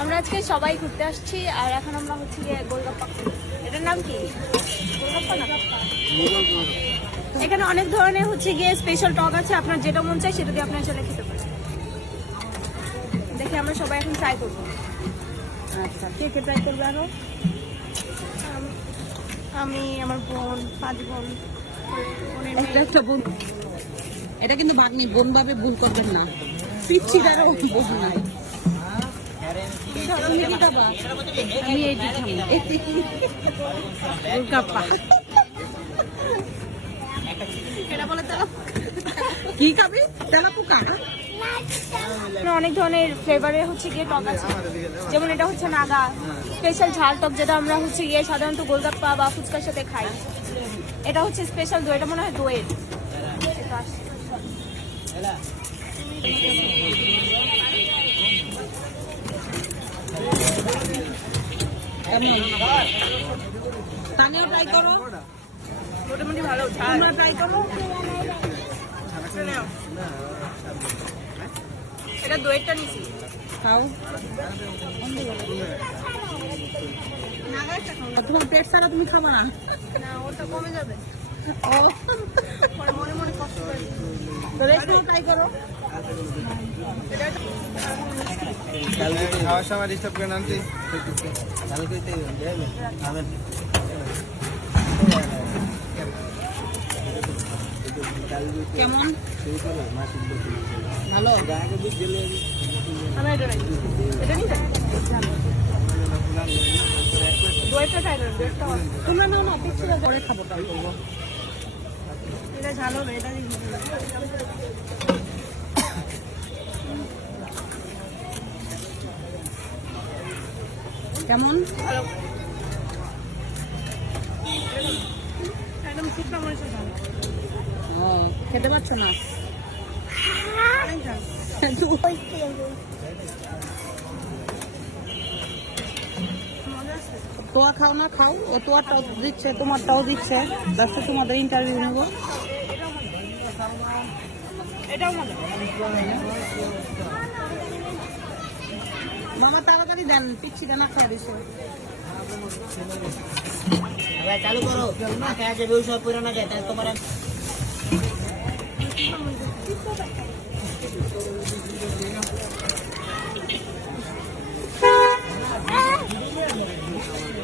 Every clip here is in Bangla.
আমরা আজকে সবাই ঘুরতে আসছি আর এখন আমরা হচ্ছে গিয়ে গোলগাপ্পা। এটার নাম কি? গোলগাপ্পা না? এখানে অনেক ধরনের হচ্ছে গিয়ে স্পেশাল টক আছে, আপনার যেটা মন চায় সেটা দিয়ে আপনার চলে খেতে পারেন। দেখি আমরা সবাই এখন ট্রাই করবো। আচ্ছা, কে কে ট্রাই করবে আরো? আমি, আমার বোন, 5 বোন। একটা বোন। এটা কিন্তু বাগনি বোন ভাবে ভুল করবেন না, পিচ্ছিটারও বোন নাই। তুমি কি খাবা? আমি এইটি খাবো, গোলগাপ্পা। এটা বলে তেলা কি খাবি? তেলাপোকা। অনেক ধরনের ফ্লেভারে হচ্ছে গিয়ে টক আছে, যেমন এটা হচ্ছে নাগা স্পেশাল ঝাল টক, যেটা আমরা হচ্ছে গিয়ে সাধারণত গোলগাপ্পা বা ফুচকার সাথে খাই। এটা হচ্ছে স্পেশাল দই, এটা মনে হয় দইয়ের। তানিও ট্রাই করো, মোটামুটি ভালো। তোমরা ট্রাই করো। এটা দইয়েরটা নিছি। খাও। তোমার পেট ছাড়া তুমি খাবা না? না, ওটা কমে যাবে। ও, পরে মনে মনে কষ্ট করে। তো রেস্টও ট্রাই করো। খাওয়ার সময় ডিস্টার্ব করে নামছি কেমন? ভালো। আমি এটা নাই, এটা নিতে দইটা ট্রাই করুন, দইটা ভালো। তোমরা নাও না, পিচ্ছিরা পরে খাবো, ট্রাই করবো। এটা ঝাল হবে, এটা কেমন? ভালো। একদম শুকনো মরিচের ঝাল। ও, খেতে পারছো না? অনেক ঝাল। তোয়া খাও না? খাও। ও তোয়ারটাও দিচ্ছে, তোমারটাও দিচ্ছে। দেখো তোমাদের ইন্টারভিউ নেবো। এটাও ভালো। মামা তাড়াতাড়ি দেন, পিচ্ছিটা না খাওয়া দিচ্ছে। চালু করো, খেয়ে যাবে ওই সব পুরো না যায় তাহলে তোমার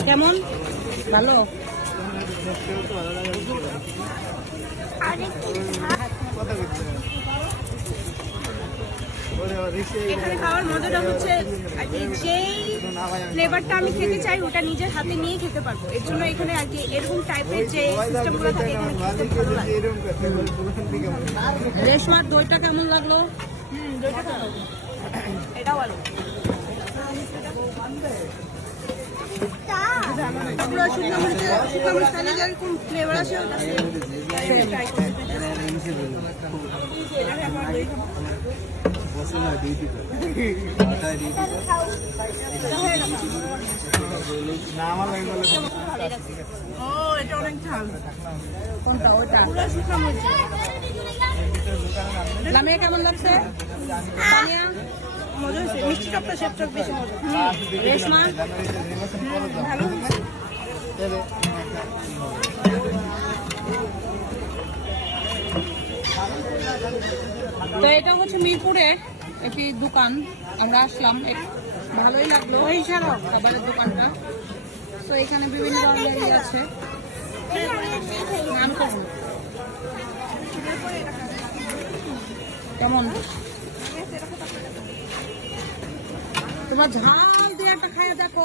কেমন? ভালো। এখানে খাওয়ার মজাটা হচ্ছে আর কি, যেই ফ্লেভারটা আমি খেতে চাই ওটা নিজের হাতে নিয়ে খেতে পারবো। এর জন্য এখানে আর কি এরকম টাইপের যে সিস্টেমগুলো থাকে এখানে খেতে ভালো লাগে। রেশমার দইটা কেমন লাগলো? দইটা ভালো, এটাও ভালো। তারপরে শুকনো মরিচ খালি যেরকম ফ্লেভার আসে ওটা ট্রাই করতে। ও, এটা অনেক ঝাল। কোনটা? ওইটা। পুরো শুকনো মরিচ। লামিয়া কেমন লাগছে? তানিয়া? মজা হয়েছে, মিষ্টি টকটা সেট টক বেশি মজা। রেশমা? ভালো হয়েছে। তো এটা হচ্ছে মিরপুরে একটি দোকান, আমরা আসলাম, ভালোই লাগলো এই সারা খাবারের দোকানটা। তো এখানে বিভিন্ন ধরনের আছে। নাম করুন কেমন? তোমার ঝাল দিয়ে একটা খাইয়ে দেখো।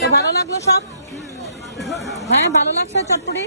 তো ভালো লাগলো সব? হ্যাঁ, ভালো লাগছে চটপটি।